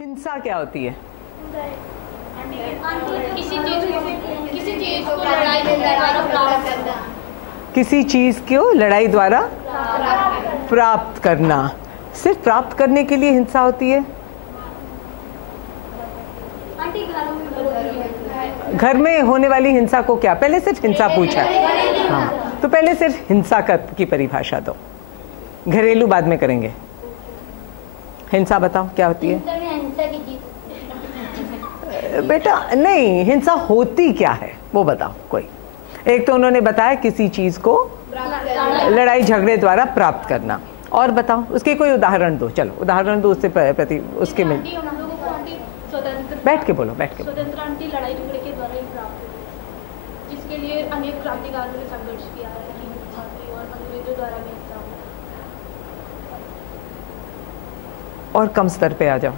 हिंसा क्या होती है? किसी चीज को लड़ाई द्वारा प्राप्त करना। सिर्फ प्राप्त करने के लिए हिंसा होती है? घर में होने वाली हिंसा को क्या, पहले सिर्फ हिंसा पूछा। हाँ, तो पहले सिर्फ हिंसा की परिभाषा दो, घरेलू बाद में करेंगे। हिंसा बताओ क्या होती है? बेटा नहीं, हिंसा होती क्या है वो बताओ कोई। एक तो उन्होंने बताया किसी चीज को लड़ाई झगड़े द्वारा प्राप्त करना, और बताओ उसके कोई उदाहरण दो। चलो उदाहरण दो, उससे प्रति उसके में बैठ के बोलो, बैठ के। स्वतंत्र लड़ाई झगड़े के द्वारा ही प्राप्त हुई, जिसके लिए अनेक क्रांतिकारियों ने संघर्ष किया है, छात्री और अंग्रेजों द्वारा भी हिंसा हुई। और कम स्तर पे आ जाओ,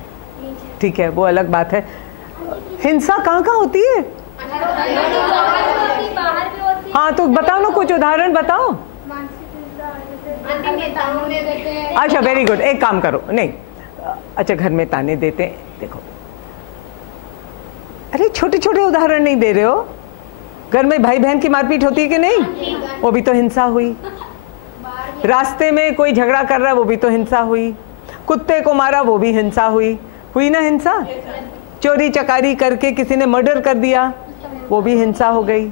ठीक है, वो अलग बात है। हिंसा कहाँ कहाँ होती है? हाँ तो बताओ ना, कुछ उदाहरण बताओ। अच्छा वेरी गुड, एक काम करो, नहीं अच्छा घर में ताने देते हैं, देखो अरे छोटे छोटे उदाहरण नहीं दे रहे हो। घर में भाई बहन की मारपीट होती है कि नहीं? वो भी तो हिंसा हुई। रास्ते में कोई झगड़ा कर रहा है, वो भी तो हिंसा हुई। कुत्ते को मारा, वो भी हिंसा हुई। हुई ना हिंसा? चोरी चकारी करके किसी ने मर्डर कर दिया, वो भी हिंसा हो गई।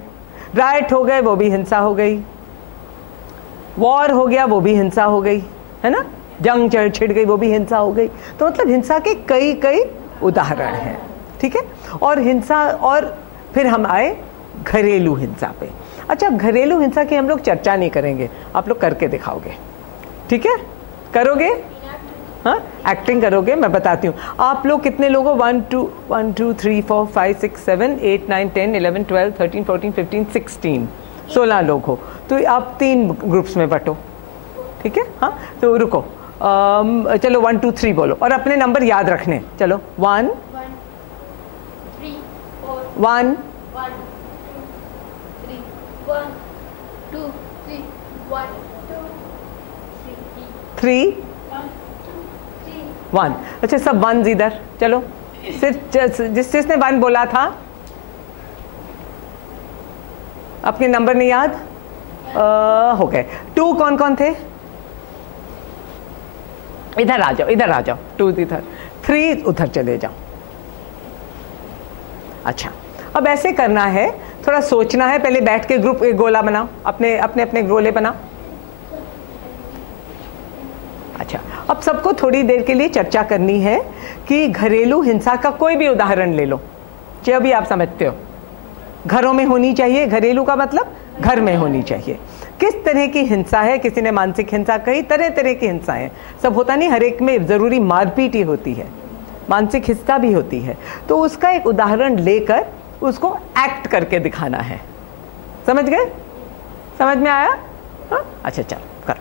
राइट हो गए, वो भी हिंसा हो गई। वॉर हो गया, वो भी हिंसा हो गई, है ना? जंग छिड़ गई, वो भी हिंसा हो गई। तो मतलब हिंसा के कई कई उदाहरण हैं, ठीक है। और हिंसा, और फिर हम आए घरेलू हिंसा पे। अच्छा घरेलू हिंसा की हम लोग चर्चा नहीं करेंगे, आप लोग करके दिखाओगे, ठीक है? करोगे? हाँ एक्टिंग करोगे, मैं बताती हूँ। आप लोग कितने लोगों? 1 2 3 4 5 6 7 8 9 10 11 12 13 14 15 16 16 लोग हो, तो आप 3 ग्रुप्स में बटो, ठीक है? हाँ तो रुको, चलो 1 2 3 बोलो और अपने नंबर याद रखने। चलो 1 1 3 1। अच्छा सब 1 इधर, चलो सिर्फ जिसने 1 बोला था अपने नंबर नहीं याद, हो गए। 2 कौन कौन थे? इधर आ जाओ, इधर आ जाओ। 2 इधर, 3 उधर चले जाओ। अच्छा अब ऐसे करना है, थोड़ा सोचना है, पहले बैठ के ग्रुप एक गोला बनाओ, अपने अपने अपने गोले बनाओ। अच्छा अब सबको थोड़ी देर के लिए चर्चा करनी है कि घरेलू हिंसा का कोई भी उदाहरण ले लो जो भी आप समझते हो। घरों में होनी चाहिए, घरेलू का मतलब घर में होनी चाहिए। किस तरह की हिंसा है? किसी ने मानसिक हिंसा कही, तरह तरह की हिंसाएं, सब होता नहीं, हर एक में जरूरी मारपीट ही होती है, मानसिक हिंसा भी होती है। तो उसका एक उदाहरण लेकर उसको एक्ट करके दिखाना है। समझ गए? समझ में आया? हाँ अच्छा चलो कर।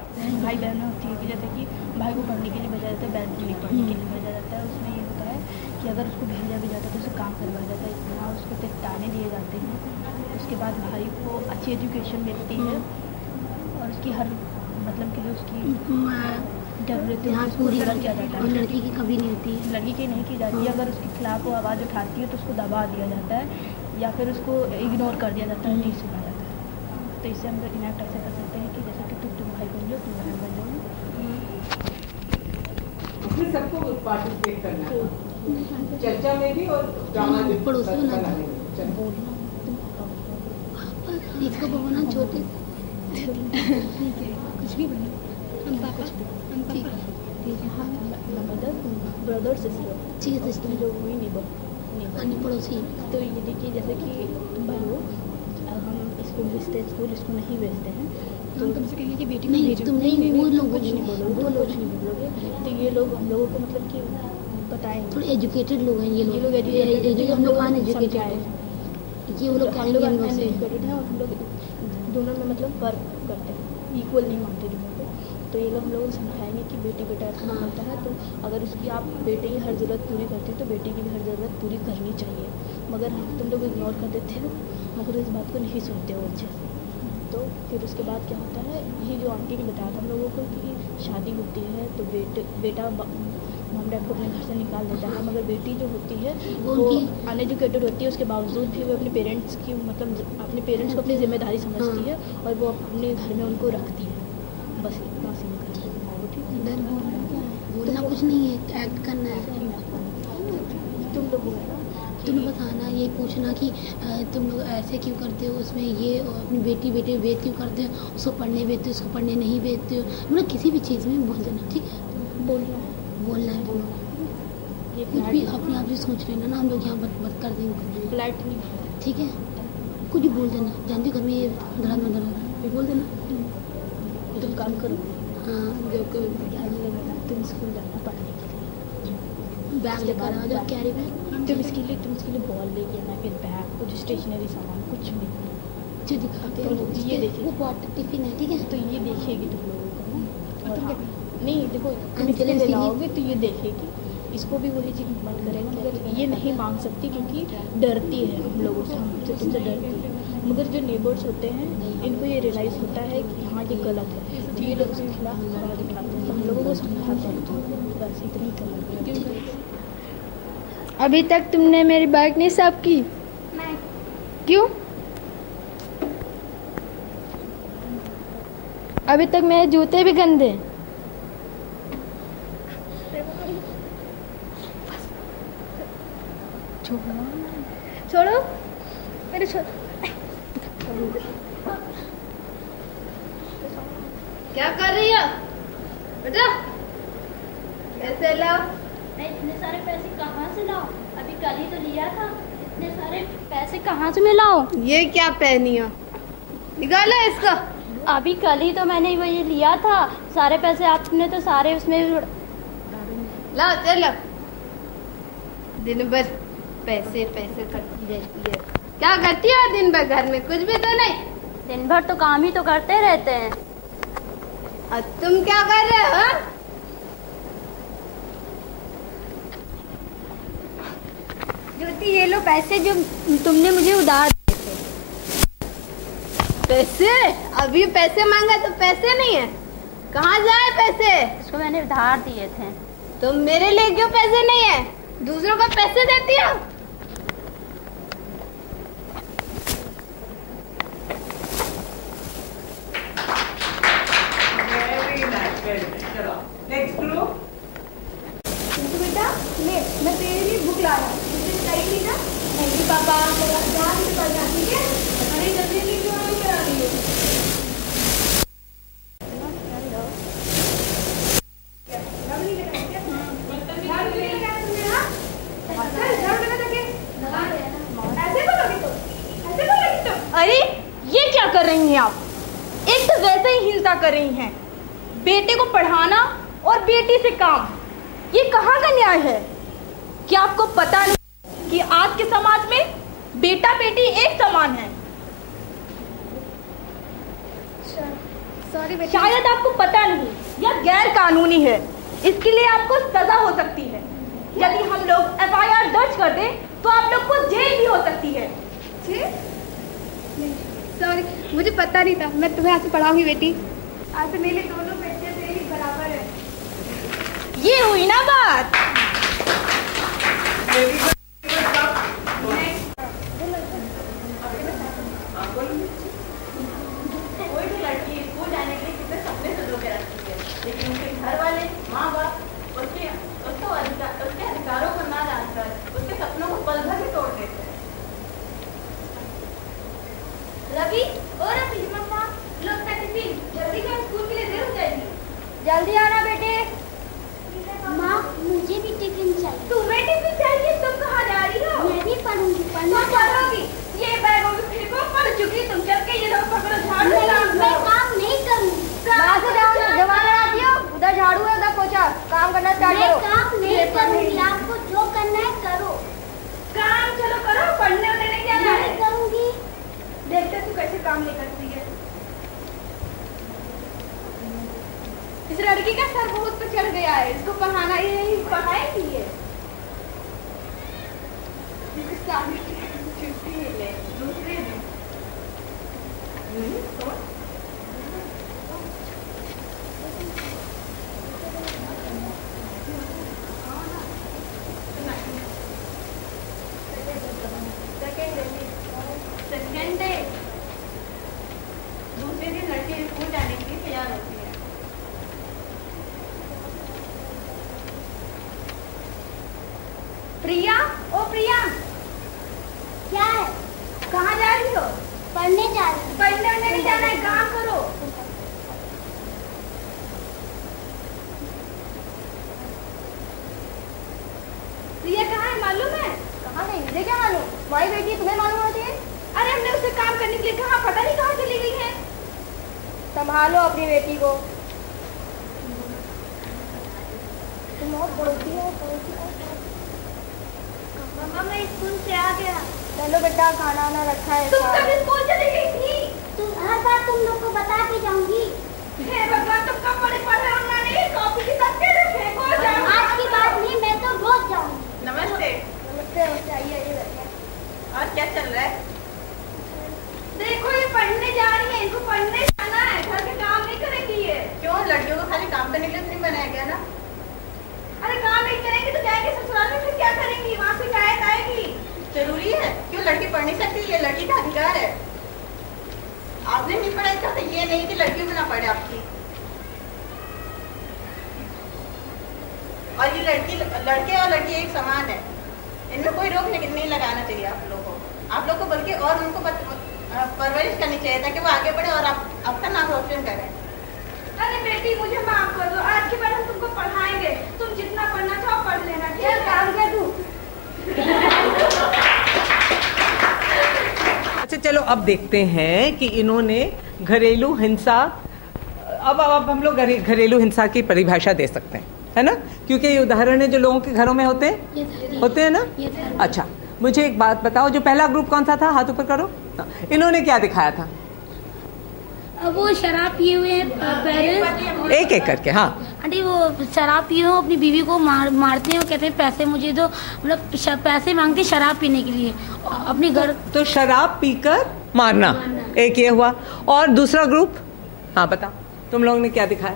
भाई बहन होती है कि जैसे कि भाई को पढ़ने के लिए भेजा जाता है, बहन को नहीं पढ़ने के लिए भेजा जाता है। उसमें ये होता है कि अगर उसको भेजा भी जाता है तो उसे काम करवाया जाता है, इतना उसको तक ताने दिए जाते हैं। उसके बाद भाई को अच्छी एजुकेशन मिलती है और उसकी हर मतलब कि जो उसकी जरूरतें पूरी कर दिया जाता है। लड़की की कभी नहीं होती है, लड़की की नहीं की जाती है। अगर उसके खिलाफ वो आवाज़ उठाती है तो उसको दबा दिया जाता है या फिर उसको इग्नोर कर दिया जाता है, नहीं सुना जाता है। तो इससे हम लोग इनैक्ट ऐसे कर सकते हैं कि जैसे कि तुम भाई बन जाओ, तुम बहन बन जाओ। सबको पार्टिसिपेट करना है, चर्चा में भी और ड्रामा में। पड़ोसी इसको बोलना छोटे कुछ भी बनो, हम कुछ भी, हम ठीक है। मदर ब्रदर सिस्टर, ठीक है सिस्टर जो हुई नहीं पड़ोसी। तो ये देखिए जैसे कि तुम भाई हो, हम स्कूल भेजते, स्कूल इसको नहीं भेजते हैं तो हम तुमसे कहेंगे कि बेटी नहीं, तुम नहीं, वो लोग कुछ नहीं बोलोगे, वो लोग नहीं बोलोगे। तो ये लोग हम लोगों को मतलब कि बताएंगे, थोड़े एजुकेटेड लोग हैं ये लोग एजुकेटेड, हम लोग अनएजुकेटेड हैं, ये वो लोग हम लोग कहेंगे अनएजुकेटेड हैं और हम लोग दोनों में मतलब वर्क करते हैं, इक्वल नहीं मानते दोनों को। तो ये लोग हम लोगों को समझाएंगे कि बेटी बेटा ऐसा नहीं होता है। तो अगर उसकी आप बेटे की हर ज़रूरत पूरी करते हैं तो बेटी की भी हर ज़रूरत पूरी करनी चाहिए। मगर तुम लोग इग्नोर कर देते हो, मगर इस बात को नहीं सुनते हो अच्छे से। तो फिर उसके बाद क्या होता है, ये जो आंटी ने बताया था हम लोगों को कि शादी होती है तो बेटा मॉम डैड को अपने घर से निकाल देता है, मगर बेटी जो होती है वो वो उनकी- अनएजुकेटेड होती है, उसके बावजूद भी वो अपने पेरेंट्स की मतलब अपने पेरेंट्स को अपनी जिम्मेदारी समझती है और वो अपने घर में उनको रखती है। बस इतना सीन करती है। ठीक है, डर बोलना क्या है? बोलना कुछ नहीं है, एक्ट करना है। तुम लोग बोलो तुम बताना, ये पूछना कि तुम लोग ऐसे क्यों करते हो, उसमें ये अपनी बेटी वेट क्यों करते हो, उसको पढ़ने भेजते हो, उसको पढ़ने नहीं भेजते हो, मतलब किसी भी चीज़ में बोल देना, ठीक है? बोलना है। ये कुछ भी अपने आप से सोच लेना ना, हम लोग यहाँ बत कर देंगे कुछ भी, फ्लैट नहीं ठीक है? कुछ भी बोल देना, जानते हो घर में ये धड़ा ये बोल देना। तुम काम करो। हाँ, जो तुम स्कूल जाना पढ़ने के लिए, बैग लेकर आ जाओ, कैरी बैग तुम इसके लिए बॉल लेके आना, फिर बैग, कुछ स्टेशनरी सामान, कुछ भी। जो दिखाते हैं तो ये देखिए। वो वाटर टिफिन है, ठीक है? तो ये देखेगी तुम लोगों को ना। और तुम हाँ, नहीं देखो, तुम इसके अंजलि लिए से लाओगे तो ये देखेगी, इसको भी वही चीज़ मन करेगा, मगर ये नहीं मांग सकती क्योंकि डरती है हम लोगों से, हमसे तुमसे डरती है। मगर जो नेबर्स होते हैं इनको ये रियलाइज़ होता है कि हाँ ये गलत है, तो ये लोग उसके खिलाफ आवाज़ उठाते हैं, तो हम लोगों को समझाते हैं। बस इतनी करना। अभी तक तुमने मेरी बाइक नहीं साफ की? नहीं। क्यों? अभी तक मेरे जूते भी गंदे। छोड़ो मेरे, छोड़ो। क्या कर रही हो बेटा? पैसे लाओ। मैं इतने सारे पैसे कहाँ से लाऊं? अभी कल ही तो लिया था, इतने सारे पैसे कहाँ से मैं लाऊं? ये क्या पहनी हो? निकालो इसको। अभी कल ही तो मैंने वो ये लिया था, सारे पैसे आपने तो सारे उसमें लाओ चलो। दिन भर पैसे पैसे करती रहती है। क्या करती हो दिन भर घर में? कुछ भी तो नहीं। दिन भर तो काम ही तो करते रहते हैं। और तुम क्या कर रहे हो? ज्योति ये लो पैसे जो तुमने मुझे उधार दिए थे। पैसे? अभी पैसे मांगा तो पैसे नहीं है, कहाँ जाए पैसे? इसको मैंने उधार दिए थे। तुम मेरे लिए क्यों पैसे नहीं है? दूसरों को पैसे देती हो? चलो नेक्स्ट ग्रुप। बेटा ले, मैं तेरे लिए बुक ला रहा हूँ, तुझे चाहिए थी ना? नहीं पापा, जहाँ से पढ़ना, ठीक है? अरे जल्दी नहीं क्यों नहीं करा रही हो? अरे ये क्या कर रही हैं आप? एक तो वैसे ही हिंसा कर रही हैं, बेटे को पढ़ाना और बेटी से काम, ये कहाँ का न्याय है? क्या आपको पता नहीं कि आज के समाज में बेटा बेटी एक समान है? सॉरी बेटा। शायद आपको पता नहीं, यह गैर कानूनी है, इसके लिए आपको सजा हो सकती है। यदि हम लोग FIR दर्ज कर दें तो आप लोग को जेल भी हो सकती है। सॉरी, मुझे पता नहीं था। मैं तुम्हें आज से पढ़ाऊंगी बेटी। आज से मेरे लिए दोनों बच्चे तेरे लिए बराबर है। ये हुई ना बात। कोई भी लड़की स्कूल जाने के लिए कितने सपने सजो के रखती है, लेकिन उसके घर वाले, माँ बाप उसके अधिकारों को ना जानकर उसके सपनों को पल भर में तोड़ देते हैं। रवि और रवि मम्मा, लो अपना टिफिन, जल्दी करो, स्कूल के लिए देर हो जाएगी। जल्दी आना बेटे। माँ, मुझे भी प्रिया, ओ प्रिया, क्या है? कहाँ जा रही हो? पढ़ने जा रही हूँ। पढ़ने नहीं जाना है, काम करो। प्रिया कहाँ है मालूम है? कहाँ नहीं, मुझे क्या मालूम? तुम्हारी बेटी तुम्हें मालूम होती है? अरे हमने उसे काम करने के लिए कहा, पता नहीं कहाँ चली गई है। संभालो अपनी बेटी को। तुम और पढ़ती हो। मम्मा मैं स्कूल से आ गया। चलो बेटा, खाना वाना रखा है। तुम कब स्कूल चली गई थी? हर बार तुम लोग को बता के जाऊंगी। हे भगवान, तुम कब बड़े पढ़े हो? मैंने कॉपी किताब के रखे को आज की बात नहीं, मैं तो रोज जाऊंगी। नमस्ते। नमस्ते, आइए। और क्या चल रहा है? देखो ये पढ़ने जा रही है, इनको पढ़ने जाना है, घर के काम नहीं करेगी ये। क्यों? लड़कियों को खाली काम करने के लिए नहीं बनाया गया ना? अरे काम नहीं करेंगी तो जाएंगे ससुराल में, फिर क्या करेंगी? वहाँ से शिकायत आएगी। जरूरी है? क्यों लड़की पढ़ नहीं सकती? ये लड़की का अधिकार है। आपने नहीं पढ़ा इसका तो ये नहीं कि लड़कियों में ना पढ़े आपकी। और ये लड़के और लड़की एक समान है, इनमें कोई रोक नहीं लगाना चाहिए आप लोगों को। आप लोग को बल्कि और उनको परवरिश करनी चाहिए ताकि वो आगे बढ़े और आपका नाम रोशन करें। अरे बेटी मुझे माफ कर दो, आज के बाद हम तुमको पढ़ाएंगे, तुम जितना पढ़ना चाहो पढ़ लेना। क्या काम कर तू? अच्छा चलो अब देखते हैं कि इन्होंने घरेलू हिंसा, अब हम लोग घरेलू हिंसा की परिभाषा दे सकते हैं, है ना? क्योंकि ये उदाहरण है जो लोगों के घरों में होते हैं ना। अच्छा मुझे एक बात बताओ, जो पहला ग्रुप कौन सा था? हाथ ऊपर करो। इन्होंने क्या दिखाया था? वो शराब पिए हुए पेरेंट्स, एक एक करके। हाँ आंटी वो शराब पिए हो, अपनी बीवी को मारते हैं, कहते हैं पैसे मुझे दो, मतलब पैसे मांगते शराब पीने के लिए अपने घर। तो शराब पीकर मारना एक ये हुआ। और दूसरा ग्रुप? हाँ बताओ, तुम लोगों ने क्या दिखाया?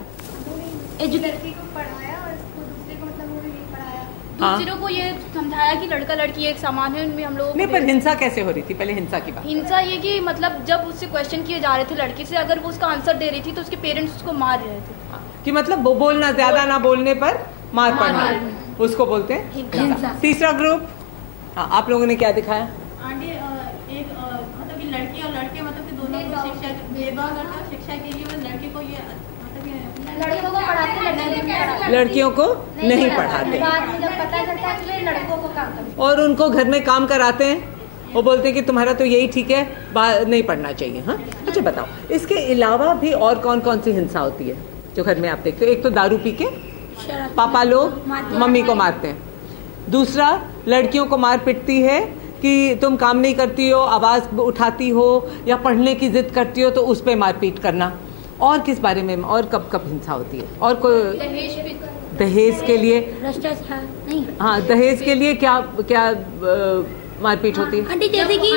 लड़की को पढ़ाया और दूसरे को मतलब वो भी नहीं पढ़ाया। हाँ। दूसरों को ये समझाया कि लड़का लड़की एक समान है, उनमें हम लोग नहीं, पर हिंसा कैसे हो रही थी? पहले हिंसा की बात। हिंसा ये कि मतलब जब उससे क्वेश्चन किए जा रहे थे लड़की से, अगर वो उसका आंसर दे रही थी तो उसके पेरेंट्स उसको मार रहे थे। कि मतलब वो बोलना, ज्यादा ना बोलने पर मार पड़ना, उसको बोलते हैं हिंसा। तीसरा ग्रुप? हाँ, आप लोगों ने क्या दिखाया? आंटी एक मतलब कि लड़की और लड़के मतलब कि दोनों को शिक्षा भेदभाव करते हैं, शिक्षा के लिए वो लड़के को ये लड़कियों को पढ़ाते, लड़कियों को नहीं पढ़ाते जब पता चलता है लड़कों को काम करते, और उनको घर में काम कराते हैं। वो बोलते हैं कि तुम्हारा तो यही ठीक है, नहीं पढ़ना चाहिए। हाँ अच्छा बताओ, इसके अलावा भी और कौन कौन सी हिंसा होती है जो घर में आप देखते हो? एक तो दारू पी के पापा लोग मम्मी को मारते हैं, दूसरा लड़कियों को मार पिटती है कि तुम काम नहीं करती हो, आवाज उठाती हो या पढ़ने की जिद करती हो तो उस पर मारपीट करना। और किस बारे में, और कब कब हिंसा होती है? और कोई दहेज के लिए? भ्रष्टाचार नहीं। हाँ, दहेज के लिए क्या क्या मारपीट होती है? आंटी जैसे कि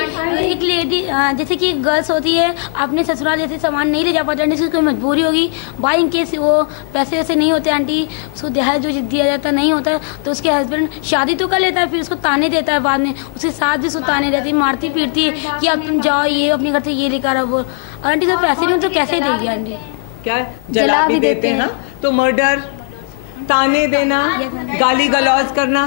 एक लेडी, जैसे कि गर्ल्स होती है, अपने ससुराल जैसे सामान नहीं ले जा पाते, आंटी कोई मजबूरी होगी, बाई इन केस वो पैसे वैसे नहीं होते आंटी, उसको दहेज जो दिया जाता नहीं होता तो उसके हस्बैंड शादी तो कर लेता है, फिर उसको ताने देता है, बाद में उसके साथ भी उसको ताने रहती है, मारती पीटती है कि अब तुम जाओ, ये अपने घर से ये लेकर वो। आंटी तो पैसे नहीं तो कैसे देगी आंटी? क्या जला भी देते हैं? तो मर्डर, ताने देना, गाली गलौज करना,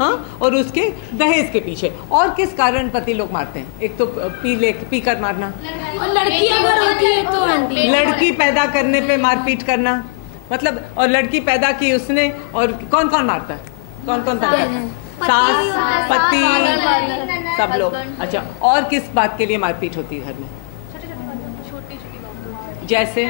हाँ, और उसके दहेज के पीछे। और किस कारण पति लोग मारते हैं? एक तो पी कर मारना, और लड़की अगर होती है तो आंटी लड़की पैदा करने पे मारपीट करना, मतलब, और लड़की पैदा की उसने, और कौन कौन मारता है? कौन कौन था? सास, पति, सब लोग। अच्छा, और किस बात के लिए मारपीट होती है घर में? जैसे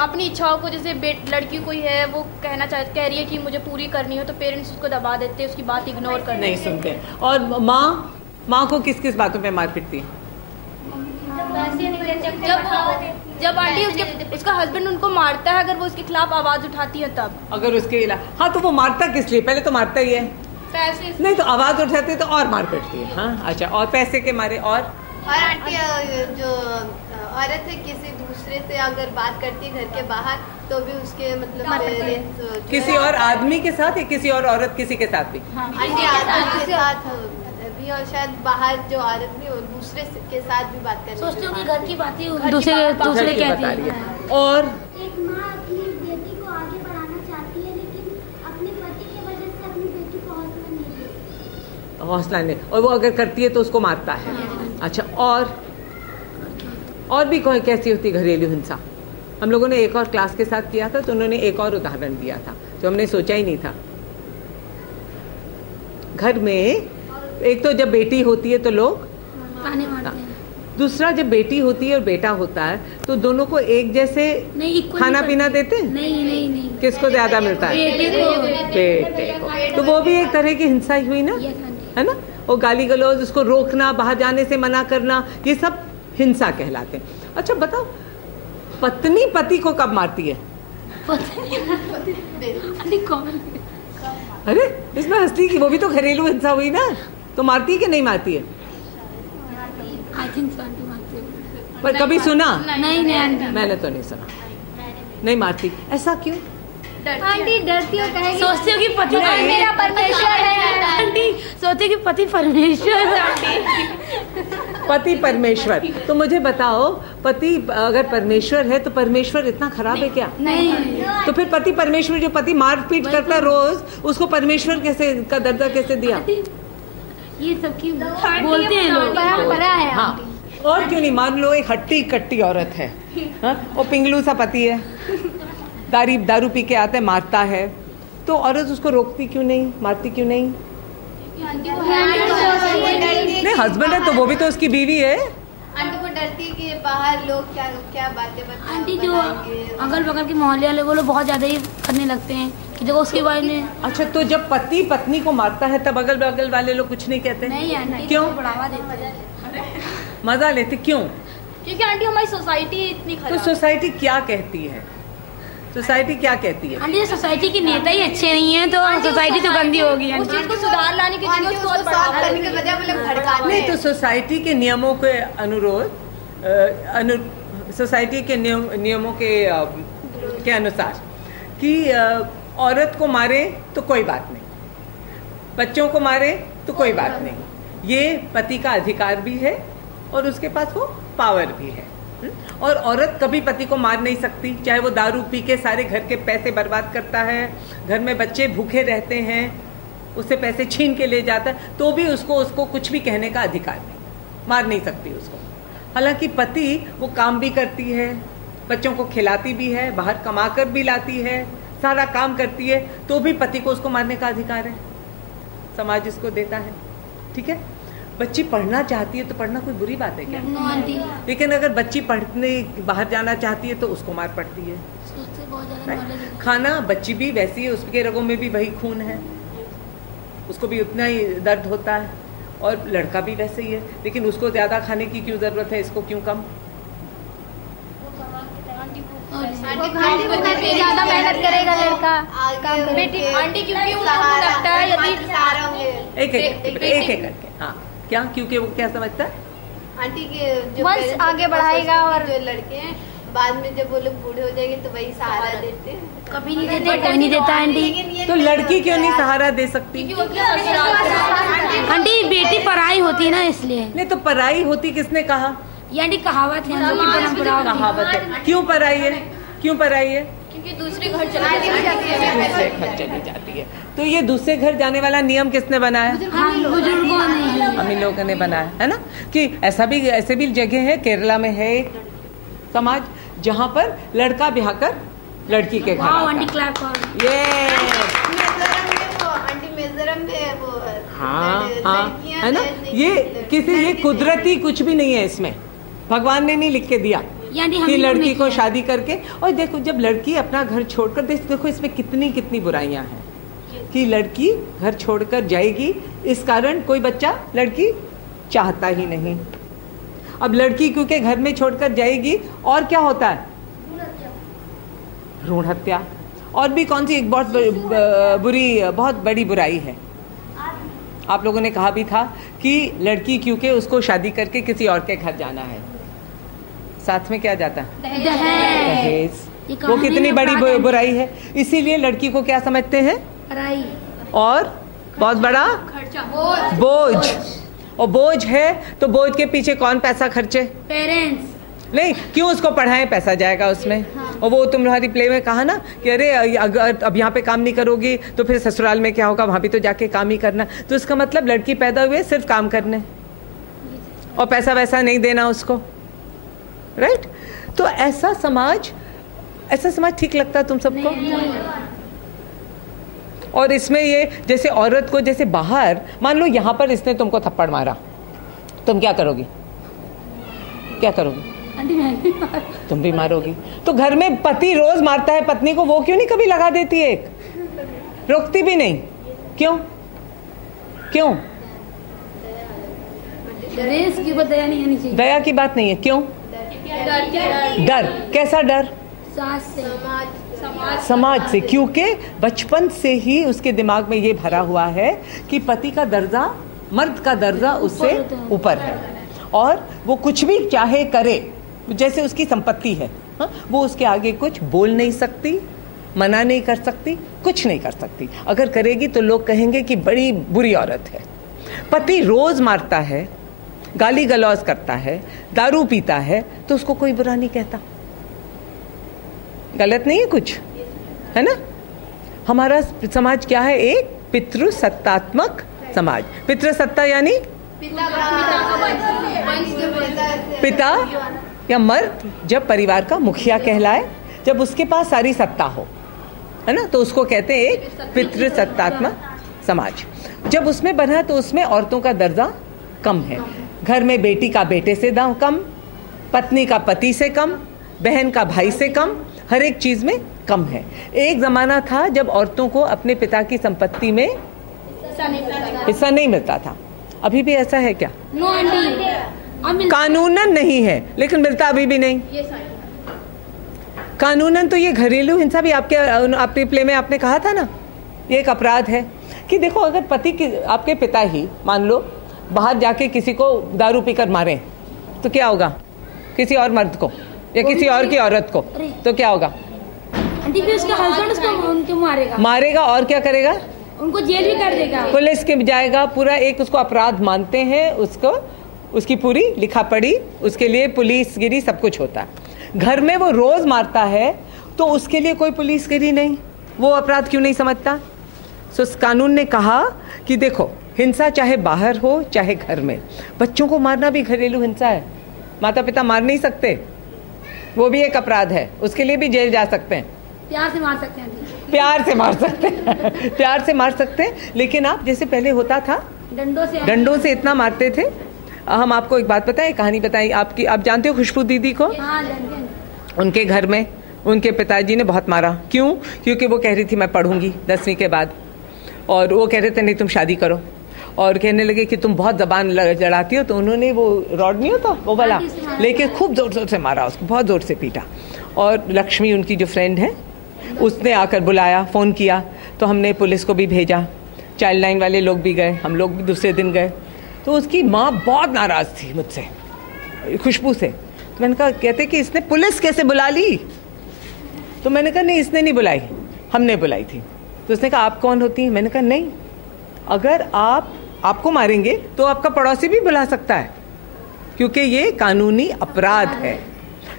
अपनी इच्छाओं को, जैसे लड़की कोई है वो कह रही है कि मुझे पूरी करनी है तो पेरेंट्स उसको दबा देते हैं, उसकी बात इग्नोर करते नहीं सुनते। और माँ को किस किस बातों पे मार पिटती है? जब आंटी उसका हस्बैंड उनको मारता है, अगर वो उसके खिलाफ आवाज उठाती है तब। अगर उसके हाँ, तो वो मारता किस लिए? पहले तो मारता ही है, पैसे नहीं तो आवाज उठाती है तो और मार पिटती है। हाँ अच्छा, और पैसे के मारे? और आंटी जो औरत है किसी दूसरे से अगर बात करती है घर के बाहर तो भी उसके मतलब किसी और आदमी के साथ या किसी और औरत किसी के साथ भी? आंटी आदमी के साथ भी, और शायद बाहर जो औरत भी दूसरे के साथ भी बात करती है, सोचती हूँ कि घर की बातें दूसरे कहती है। और एक माँ अपनी बेटी को आगे बढ़ाना चाहती है लेकिन अपने पति की वजह से अपनी बेटी को हौसला नहीं देती। हौसला नहीं, और वो अगर करती है तो उसको मारता है। अच्छा, और भी कोई कैसी होती घरेलू हिंसा? हम लोगों ने एक और क्लास के साथ किया था तो उन्होंने एक और उदाहरण दिया था जो हमने सोचा ही नहीं था। घर में एक तो जब बेटी होती है तो लोग ताने मारते हैं, दूसरा जब बेटी होती है और बेटा होता है तो दोनों को एक जैसे नहीं खाना पीना देते हैं? नहीं किसको ज्यादा मिलता है? बेटे को। तो वो भी एक तरह की हिंसा ही हुई ना, है ना? वो गाली गलौज, उसको रोकना, बाहर जाने से मना करना, ये सब हिंसा कहलाते हैं। अच्छा बताओ, पत्नी पति को कब मारती है? अरे इसमें हंसती की, वो भी तो घरेलू हिंसा हुई ना, तो मारती है कि नहीं मारती है? आई थिंक सो आंटी मारती है। पर कभी सुना? नहीं आंटी, मैंने तो नहीं सुना। नहीं मारती, ऐसा क्यों? आंटी डरती हो, कहेगी सोचती हो कि पति मेरा परमेश्वर है। आंटी सोचती कि पति परमेश्वर है। पति परमेश्वर, तो मुझे बताओ, पति अगर परमेश्वर है तो परमेश्वर इतना खराब है क्या? नहीं, तो फिर पति परमेश्वर, जो पति मारपीट करता रोज, उसको परमेश्वर कैसे का दर्जा कैसे दिया? ये सब की बोलते हैं लोग, परंपरा है। हाँ, और क्यों नहीं? मान लो एक हट्टी कट्टी औरत है, हाँ, और पिंगलू सा पति है, दारू पी के आता है, मारता है, तो औरत उसको रोकती क्यों नहीं, मारती क्यों नहीं? नहीं, हस्बैंड है तो वो भी तो उसकी बीवी है। आंटी को डरती है कि बाहर लोग क्या बातें बताएंगे। आंटी जो अगल बगल के मोहल्ले वाले वो लोग बहुत ज्यादा ही करने लगते हैं कि देखो उसके बारे में। अच्छा, तो जब पति पत्नी को मारता है तब अगल बगल वाले लोग कुछ नहीं कहते? नहीं आंटी, क्यों? बढ़ावा देते हैं, मजा लेते क्यों? क्योंकि आंटी हमारी सोसाइटी इतनी तो खराब। सोसाइटी क्या कहती है? सोसाइटी क्या कहती है? आंटी सोसाइटी के नेता ही अच्छे नहीं है तो सोसाइटी तो गंदी होगी। उस चीज को सुधार लाने की जगह उसको और साफ बढ़ावा करने के बजाय वो लोग भड़काते नहीं, हैं। तो सोसाइटी के नियमों के अनुरोध सोसाइटी के नियमों के अनुसार कि औरत को मारे तो कोई बात नहीं, बच्चों को मारे तो कोई बात नहीं, ये पति का अधिकार भी है और उसके पास वो पावर भी है। और औरत कभी पति को मार नहीं सकती, चाहे वो दारू पी के सारे घर के पैसे बर्बाद करता है, घर में बच्चे भूखे रहते हैं, उससे पैसे छीन के ले जाता है, तो भी उसको कुछ भी कहने का अधिकार नहीं, मार नहीं सकती उसको। हालांकि पति वो काम भी करती है, बच्चों को खिलाती भी है, बाहर कमा कर भी लाती है, सारा काम करती है, तो भी पति को उसको मारने का अधिकार है, समाज इसको देता है। ठीक है, बच्ची पढ़ना चाहती है तो पढ़ना कोई बुरी बात है क्या? नो आंटी, लेकिन अगर बच्ची पढ़ने बाहर जाना चाहती है तो उसको मार पड़ती है। सोचते बहुत ज्यादा नॉलेज है। खाना, बच्ची भी वैसी है, उसके रगों में भी वही खून है, उसको भी उतना ही दर्द होता है, और लड़का भी वैसे ही है, लेकिन उसको ज्यादा खाने की क्यों जरूरत है, इसको क्यों कम? ज्यादा मेहनत करेगा लड़का, बेटी आंटी, क्योंकि उनको लगता है यदि एक करके। हाँ, क्या? क्योंकि वो क्या समझता है? आंटी के जो वंश parents आगे हैं, बढ़ाएगा और जो लड़के हैं बाद में जब वो लोग बूढ़े हो जाएंगे तो वही सहारा देते हैं। कभी नहीं देते, कोई नहीं देता आंटी। तो लड़की क्यों नहीं सहारा दे सकती? आंटी बेटी पराई होती है ना, इसलिए। नहीं, तो पराई होती किसने कहा? ये आंटी कहावत है, हम लोग की परंपरा होती है। कहावत है। क्यों पराई है? क्यों पराई है? क्योंकि दूसरे घर चली जाती है। दूसरे घर चली जाती है। तो ये दूसरे घर जाने वाला नियम किसने बनाया? हम बुजुर्गों ने। हम इन लोगों ने बनाया है ना, कि ऐसे भी जगह है, केरला में है एक समाज जहाँ पर लड़का ब्याह कर लड़की के घर आता आंटी है। क्लैप करो। ये मिजोरम में वो हाँ, लड़कियां है ना, ये कुदरती कुछ भी नहीं है इसमें, भगवान ने नहीं लिख के दिया कि लड़की को शादी करके। और देखो, जब लड़की अपना घर छोड़कर, देखो इसमें कितनी बुराइयां हैं कि लड़की घर छोड़कर जाएगी, इस कारण कोई बच्चा लड़की चाहता ही नहीं। अब लड़की क्योंकि घर में छोड़कर जाएगी, और क्या होता है? भ्रूण हत्या। और भी कौन सी एक बहुत बड़ी बुराई है। आप लोगों ने कहा भी था कि लड़की क्योंकि उसको शादी करके किसी और के घर जाना है, साथ में क्या जाता है? दहेज। वो कितनी बड़ी बुराई है। इसीलिए लड़की को क्या समझते हैं? पराई और बहुत बड़ा बोझ। और बोझ है तो बोझ के पीछे कौन पैसा खर्चे? पेरेंट्स। नहीं, क्यों उसको पढ़ाएं, पैसा जाएगा उसमें। और वो तुम्हारी प्ले में कहा ना कि अरे अगर अब यहाँ पे काम नहीं करोगी तो फिर ससुराल में क्या होगा, वहाँ भी तो जाके काम ही करना। तो इसका मतलब लड़की पैदा हुए सिर्फ काम करने और पैसा वैसा नहीं देना उसको, राइट? तो ऐसा समाज ठीक लगता है तुम सबको? और इसमें ये जैसे औरत को जैसे बाहर, मान लो यहाँ पर इसने तुमको थप्पड़ मारा, तुम क्या करोगी? क्या करोगी? तुम भी मारोगी। तो घर में पति रोज मारता है पत्नी को, वो क्यों नहीं कभी लगा देती? एक रोकती भी नहीं, क्यों? क्यों? दया की बात नहीं है, क्यों? डर। कैसा डर? समाज से। क्योंकि बचपन से ही उसके दिमाग में ये भरा हुआ है कि पति का दर्जा, मर्द का दर्जा उससे ऊपर है और वो कुछ भी चाहे करे, जैसे उसकी संपत्ति है, वो उसके आगे कुछ बोल नहीं सकती, मना नहीं कर सकती, कुछ नहीं कर सकती। अगर करेगी तो लोग कहेंगे कि बड़ी बुरी औरत है। पति रोज मारता है, गाली गलौज करता है, दारू पीता है, तो उसको कोई बुरा नहीं कहता। गलत नहीं है कुछ, है ना? हमारा समाज क्या है? एक पितृसत्तात्मक समाज। पितृसत्ता यानी पिता या मर्द जब परिवार का मुखिया कहलाए, जब उसके पास सारी सत्ता हो, है ना, तो उसको कहते हैं एक पितृसत्तात्मक समाज। जब उसमें बना तो उसमें औरतों का दर्जा कम है। घर में बेटी का बेटे से दाम कम, पत्नी का पति से कम, बहन का भाई से कम, हर एक चीज में कम है। एक जमाना था जब औरतों को अपने पिता की संपत्ति में हिस्सा नहीं मिलता था। अभी भी ऐसा है क्या? नो आंटी, कानूनन नहीं है, लेकिन मिलता अभी भी नहीं। कानूनन तो ये घरेलू हिंसा भी आपके प्ले में आपने कहा था ना, ये एक अपराध है कि देखो, अगर पति की, आपके पिता ही मान लो बाहर जाके किसी को दारू पीकर मारे तो क्या होगा? किसी और मर्द को या किसी और की औरत को, तो क्या होगा? आंटी भी उसका हस्बैंड उसको उनको मारेगा और क्या करेगा? उनको जेल भी कर देगा, पुलिस के जाएगा, पूरा एक उसको अपराध मानते हैं, उसको उसकी पूरी लिखा पढ़ी, उसके लिए पुलिसगिरी सब कुछ होता है। घर में वो रोज मारता है तो उसके लिए कोई पुलिसगिरी नहीं, वो अपराध क्यों नहीं समझता? सो कानून ने कहा कि देखो, हिंसा चाहे बाहर हो चाहे घर में, बच्चों को मारना भी घरेलू हिंसा है। माता पिता मार नहीं सकते, वो भी एक अपराध है, उसके लिए भी जेल जा सकते हैं। प्यार से मार सकते हैं, प्यार से मार सकते हैं प्यार से मार सकते हैं। लेकिन आप जैसे पहले होता था, डंडों से इतना मारते थे। हम आपको एक बात बताएं, कहानी बताई आपकी। आप जानते हो खुशबू दीदी को? हाँ, जानते हैं। उनके घर में उनके पिताजी ने बहुत मारा। क्यों? क्योंकि वो कह रही थी मैं पढ़ूंगी 10वीं के बाद, और वो कह रहे थे नहीं तुम शादी करो, और कहने लगे कि तुम बहुत जबान लड़ाती हो। तो उन्होंने वो रॉड नहीं होता वो वाला लेके खूब जोर जोर से मारा उसको, बहुत जोर से पीटा। और लक्ष्मी उनकी जो फ्रेंड है उसने आकर बुलाया, फ़ोन किया, तो हमने पुलिस को भी भेजा, चाइल्ड लाइन वाले लोग भी गए, हम लोग भी दूसरे दिन गए। तो उसकी माँ बहुत नाराज़ थी मुझसे, खुशबू से। तो मैंने कहा, कहते कि इसने पुलिस कैसे बुला ली? तो मैंने कहा नहीं, इसने नहीं बुलाई, हमने बुलाई थी। तो उसने कहा आप कौन होती हैं? मैंने कहा नहीं, अगर आपको मारेंगे तो आपका पड़ोसी भी बुला सकता है, क्योंकि ये कानूनी अपराध है।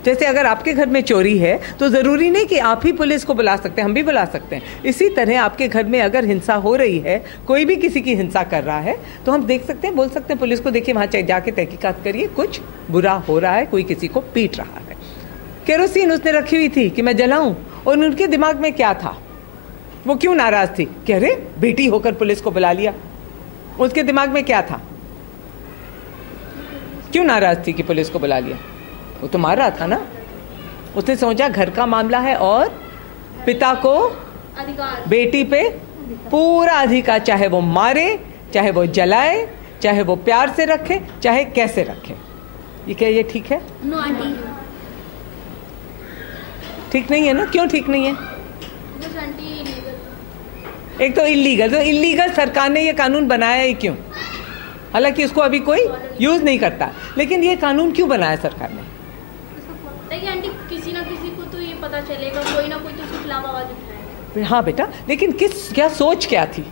जैसे अगर आपके घर में चोरी है तो ज़रूरी नहीं कि आप ही पुलिस को बुला सकते हैं, हम भी बुला सकते हैं। इसी तरह आपके घर में अगर हिंसा हो रही है, कोई भी किसी की हिंसा कर रहा है, तो हम देख सकते हैं, बोल सकते हैं पुलिस को, देखिए वहाँ जाके तहकीकात करिए, कुछ बुरा हो रहा है, कोई किसी को पीट रहा है। केरोसिन उसने रखी हुई थी कि मैं जलाऊं, और उनके दिमाग में क्या था? वो क्यों नाराज थी कि अरे बेटी होकर पुलिस को बुला लिया? उसके दिमाग में क्या था? क्यों नाराज थी कि पुलिस को बुला लिया? वो तो मार रहा था ना। उसने सोचा घर का मामला है और पिता को बेटी पे पूरा अधिकार, चाहे वो मारे, चाहे वो जलाए, चाहे वो प्यार से रखे, चाहे कैसे रखे। ये क्या ये ठीक है? नो आंटी, ठीक नहीं है ना? क्यों ठीक नहीं है? एक तो इलीगल सरकार ने ये कानून बनाया ही क्यों? हालांकि इसको अभी कोई यूज नहीं करता, लेकिन ये कानून क्यों बनाया सरकार ने? देखिए आंटी, किसी ना किसी को तो ये पता चलेगा, कोई ना कोई तो उसके खिलाफ आवाज उठाएगा। हाँ बेटा, लेकिन क्या सोच क्या थी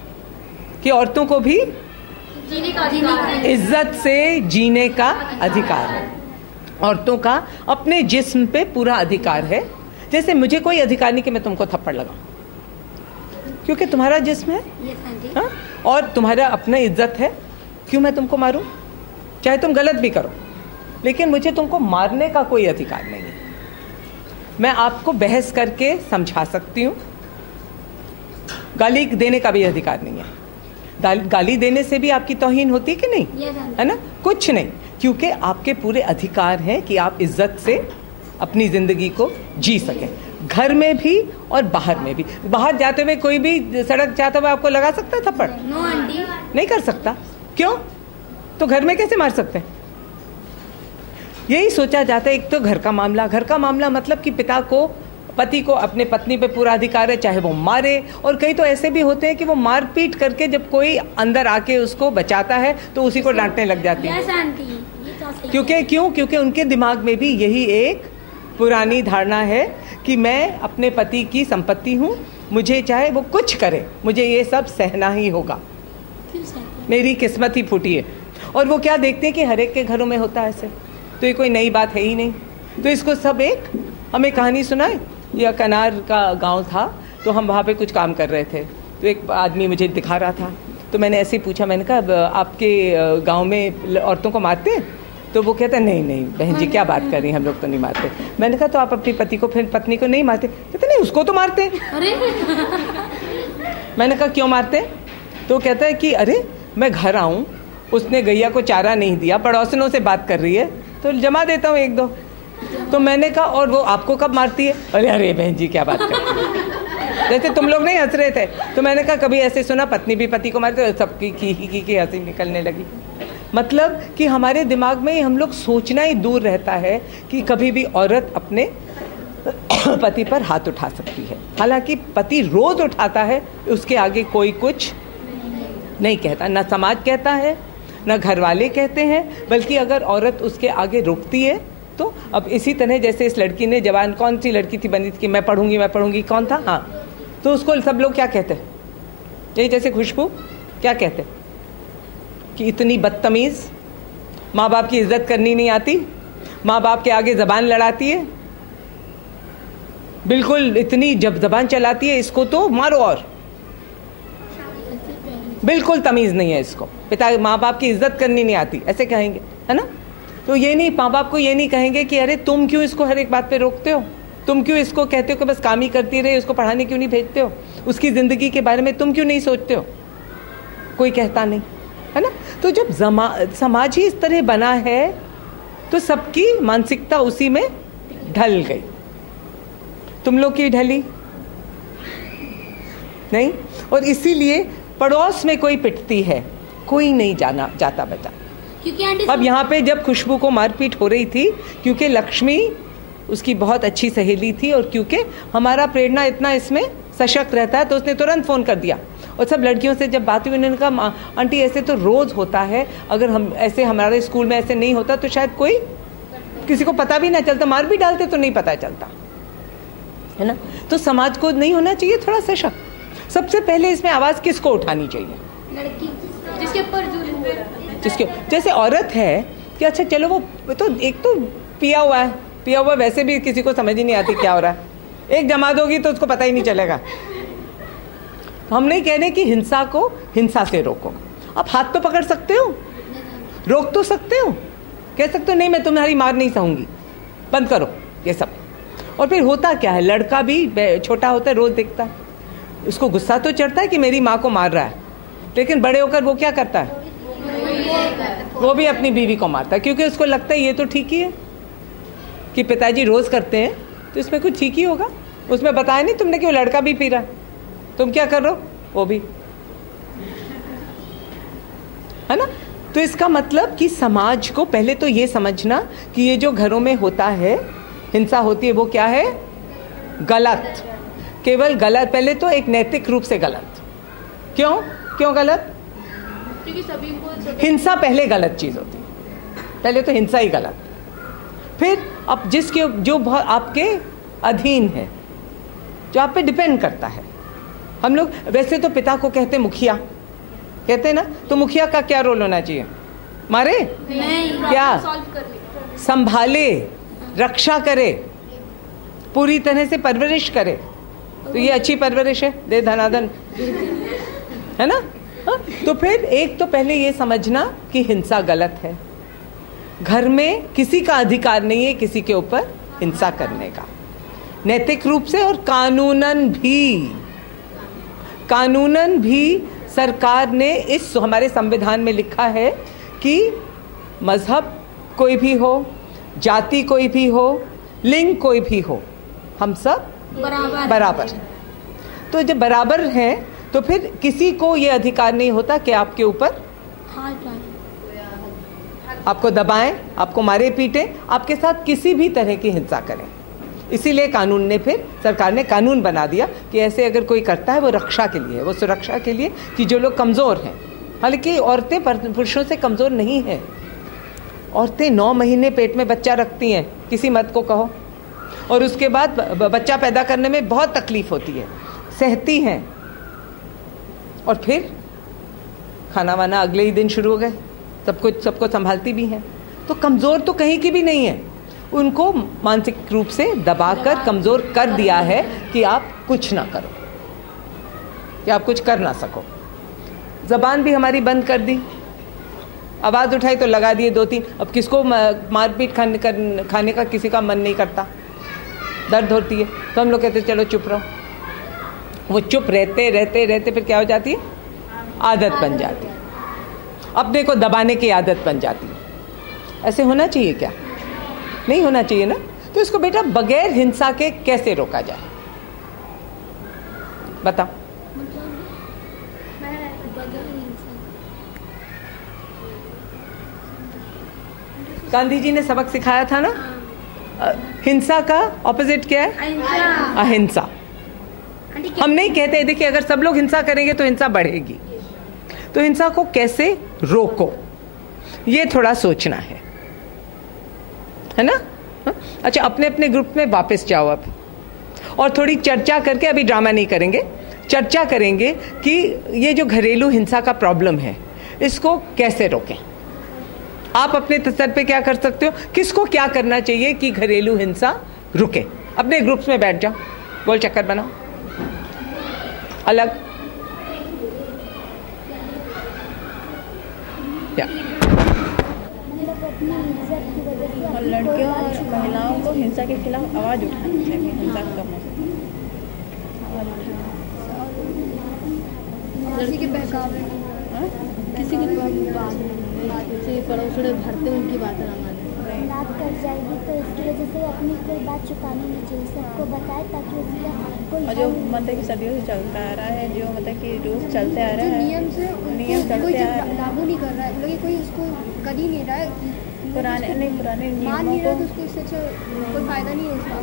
कि औरतों को भी जीने का अधिकार, इज्जत से जीने का अधिकार है, औरतों का अपने जिस्म पे पूरा अधिकार है, जैसे मुझे कोई अधिकार नहीं कि मैं तुमको थप्पड़ लगाऊं, क्योंकि तुम्हारा जिस्म है, हाँ? और तुम्हारा अपना इज्जत है, क्यों मैं तुमको मारूं? चाहे तुम गलत भी करो, लेकिन मुझे तुमको मारने का कोई अधिकार नहीं है। मैं आपको बहस करके समझा सकती हूँ, गाली देने का भी अधिकार नहीं है। गाली देने से भी आपकी तौहीन होती है कि नहीं, है ना? कुछ नहीं, क्योंकि आपके पूरे अधिकार हैं कि आप इज्जत से अपनी जिंदगी को जी सकें, घर में भी और बाहर में भी। बाहर जाते हुए कोई भी सड़क जाते हुए आपको लगा सकता है थप्पड़? नो आंटी, नहीं कर सकता। क्यों? तो घर में कैसे मार सकते हैं? यही सोचा जाता है। एक तो घर का मामला मतलब कि पति को अपने पत्नी पे पूरा अधिकार है, चाहे वो मारे। और कई तो ऐसे भी होते हैं कि वो मार पीट करके जब कोई अंदर आके उसको बचाता है तो उसी को डांटने लग जाती है। क्योंकि उनके दिमाग में भी यही एक पुरानी धारणा है कि मैं अपने पति की संपत्ति हूँ, मुझे चाहे वो कुछ करे, मुझे ये सब सहना ही होगा, मेरी किस्मत ही फूटी है। और वो क्या देखते हैं कि हर एक के घरों में होता है ऐसे, तो ये कोई नई बात है ही नहीं। तो इसको सब हमें कहानी सुनाए। यह कनार का गांव था, तो हम वहाँ पे कुछ काम कर रहे थे, तो एक आदमी मुझे दिखा रहा था, तो मैंने ऐसे ही पूछा, मैंने कहा आपके गांव में औरतों को मारते हैं? तो वो कहता नहीं बहन जी क्या बात कर रही हैं, हम लोग तो नहीं मारते। मैंने कहा तो आप अपनी पति को फिर पत्नी को नहीं मारते? कहते नहीं, उसको तो मारते हैं। अरे मैंने कहा क्यों मारते? तो कहता है कि अरे मैं घर आऊँ, उसने गैया को चारा नहीं दिया, पड़ोसनों से बात कर रही है, तो जमा देता हूँ एक दो। तो मैंने कहा और वो आपको कब मारती है? अरे बहन जी क्या बात कर रही है, जैसे तुम लोग नहीं हंस रहे थे। तो मैंने कहा कभी ऐसे सुना पत्नी भी पति को मारती है? सबकी की हंसी निकलने लगी। मतलब कि हमारे दिमाग में हम लोग सोचना ही दूर रहता है कि कभी भी औरत अपने पति पर हाथ उठा सकती है। हालांकि पति रोज उठाता है, उसके आगे कोई कुछ नहीं कहता, ना समाज कहता है ना घर वाले कहते हैं, बल्कि अगर औरत उसके आगे रुकती है तो अब इसी तरह जैसे इस लड़की ने जवान, कौन सी लड़की थी बनी थी कि मैं पढ़ूंगी, कौन था? हाँ, तो उसको सब लोग क्या कहते हैं? यही जैसे खुशबू क्या कहते हैं कि इतनी बदतमीज, माँ बाप की इज्जत करनी नहीं आती, माँ बाप के आगे जबान लड़ाती है, बिल्कुल इतनी जब जबान चलाती है, इसको तो मारो, और बिल्कुल तमीज नहीं है इसको, पिता माँ बाप की इज्जत करनी नहीं आती, ऐसे कहेंगे, है ना? तो ये नहीं, माँ बाप को ये नहीं कहेंगे कि अरे तुम क्यों इसको हर एक बात पे रोकते हो, तुम क्यों इसको कहते हो कि बस काम ही करती रहे, उसको पढ़ाने क्यों नहीं भेजते हो, उसकी ज़िंदगी के बारे में तुम क्यों नहीं सोचते हो? कोई कहता नहीं, है ना? तो जब समाज ही इस तरह बना है तो सबकी मानसिकता उसी में ढल गई। तुम लोग की ढली नहीं, और इसीलिए पड़ोस में कोई पिटती है, कोई नहीं जाता बचा। क्योंकि अब यहाँ पे जब खुशबू को मारपीट हो रही थी, क्योंकि लक्ष्मी उसकी बहुत अच्छी सहेली थी, और क्योंकि हमारा प्रेरणा इतना इसमें सशक्त रहता है, तो उसने तुरंत फ़ोन कर दिया। और सब लड़कियों से जब बात हुई, उन्होंने कहा आंटी ऐसे तो रोज़ होता है, अगर हम ऐसे, हमारे स्कूल में ऐसे नहीं होता तो शायद कोई किसी को पता भी ना चलता, मार भी डालते तो नहीं पता चलता, है ना? तो समाज को नहीं होना चाहिए थोड़ा सशक्त? सबसे पहले इसमें आवाज़ किसको उठानी चाहिए? लड़की जिसके ऊपर जुल्म हो रहा है, जिसके, जैसे औरत है कि अच्छा चलो वो तो एक तो पिया हुआ वैसे भी किसी को समझ ही नहीं आती क्या हो रहा है, एक जमा दोगी तो उसको पता ही नहीं चलेगा। हम नहीं कह रहे कि हिंसा को हिंसा से रोको, आप हाथ तो पकड़ सकते हो, रोक तो सकते हो, कह सकते हो नहीं मैं तुम्हारी मार नहीं सहूंगी, बंद करो ये सब। और फिर होता क्या है, लड़का भी छोटा होता है, रोज देखता है, उसको गुस्सा तो चढ़ता है कि मेरी माँ को मार रहा है, लेकिन बड़े होकर वो क्या करता है, वो भी अपनी बीवी को मारता है, क्योंकि उसको लगता है ये तो ठीक ही है कि पिताजी रोज करते हैं तो इसमें कुछ ठीक ही होगा। उसमें बताया नहीं तुमने कि वो लड़का भी पी रहा है, तुम क्या कर रहे हो, वो भी, है ना? तो इसका मतलब कि समाज को पहले तो ये समझना कि ये जो घरों में होता है, हिंसा होती है, वो क्या है, गलत, केवल गलत। पहले तो एक नैतिक रूप से गलत। क्यों गलत? क्योंकि सभी को हिंसा पहले गलत चीज होती है, पहले तो हिंसा ही गलत। फिर अब जिसके जो बहुत आपके अधीन है, जो आप पे डिपेंड करता है, हम लोग वैसे तो पिता को कहते मुखिया, कहते हैं ना, तो मुखिया का क्या रोल होना चाहिए? मारे नहीं, क्या संभाले, रक्षा करे, पूरी तरह से परवरिश करे तो ये अच्छी परवरिश है, दे धनाधन, है ना? हाँ? तो फिर एक तो पहले ये समझना कि हिंसा गलत है। घर में किसी का अधिकार नहीं है किसी के ऊपर हिंसा करने का, नैतिक रूप से और कानूनन भी सरकार ने इस हमारे संविधान में लिखा है कि मजहब कोई भी हो, जाति कोई भी हो, लिंग कोई भी हो, हम सब बराबर। तो जब बराबर हैं तो फिर किसी को ये अधिकार नहीं होता कि आपके ऊपर आपको दबाएं, आपको मारे पीटे, आपके साथ किसी भी तरह की हिंसा करें। इसीलिए कानून ने फिर सरकार ने कानून बना दिया कि ऐसे अगर कोई करता है वो रक्षा के लिए, वो सुरक्षा के लिए कि जो लोग कमज़ोर हैं। हालांकि औरतें पुरुषों से कमज़ोर नहीं हैं। औरतें 9 महीने पेट में बच्चा रखती हैं, किसी मर्द को कहो, और उसके बाद बच्चा पैदा करने में बहुत तकलीफ होती है, सहती हैं, और फिर खाना वाना अगले ही दिन शुरू हो गए, सबको संभालती भी हैं। तो कमज़ोर तो कहीं की भी नहीं है, उनको मानसिक रूप से दबाकर कमज़ोर कर दिया है कि आप कुछ ना करो, कि आप कुछ कर ना सको। ज़बान भी हमारी बंद कर दी, आवाज़ उठाई तो लगा दिए 2-3। अब किसको मारपीट खाने का किसी का मन नहीं करता, दर्द होती है, तो हम लोग कहते चलो चुप रहो। वो चुप रहते रहते रहते फिर क्या हो जाती है, आदत बन जाती है, अपने को दबाने की आदत बन जाती है। ऐसे होना चाहिए क्या? नहीं होना चाहिए ना। तो इसको बेटा बगैर हिंसा के कैसे रोका जाए, बताओ। गांधी जी ने सबक सिखाया था ना, हिंसा का ऑपोजिट क्या है? अहिंसा। हम नहीं कहते, देखिए अगर सब लोग हिंसा करेंगे तो हिंसा बढ़ेगी, तो हिंसा को कैसे रोको ये थोड़ा सोचना है ना? अच्छा, अपने अपने ग्रुप में वापस जाओ अब, और थोड़ी चर्चा करके, अभी ड्रामा नहीं करेंगे, चर्चा करेंगे कि ये जो घरेलू हिंसा का प्रॉब्लम है इसको कैसे रोकें। आप अपने स्तर पे क्या कर सकते हो, किसको क्या करना चाहिए कि घरेलू हिंसा रुके। अपने ग्रुप्स में बैठ जाओ, गोल चक्कर बनाओ, अलग और लड़कियों और महिलाओं को हिंसा के खिलाफ आवाज़ उठानी चाहिए, हिंसा कम हो सके। किसी के बहकावे, किसी के पड़ोसड़े भरते उनकी बातें ना माने, रात कर जाएगी तो इसकी वजह से अपनी कोई बात छुपानी नहीं चाहिए, सबको बताए ताकि उसका कोई। और जो मतलब कि सदियों से चलता आ रहा है, जो मतलब कि रोज चलते आ रहा है, नियम से नियम चलते आ रहा है, लागू नहीं कर रहा है, मतलब कोई उसको कर ही नहीं रहा है, पुराने मान नियमों नहीं रहा को, तो उसको इससे अच्छा कोई फायदा नहीं है उसका,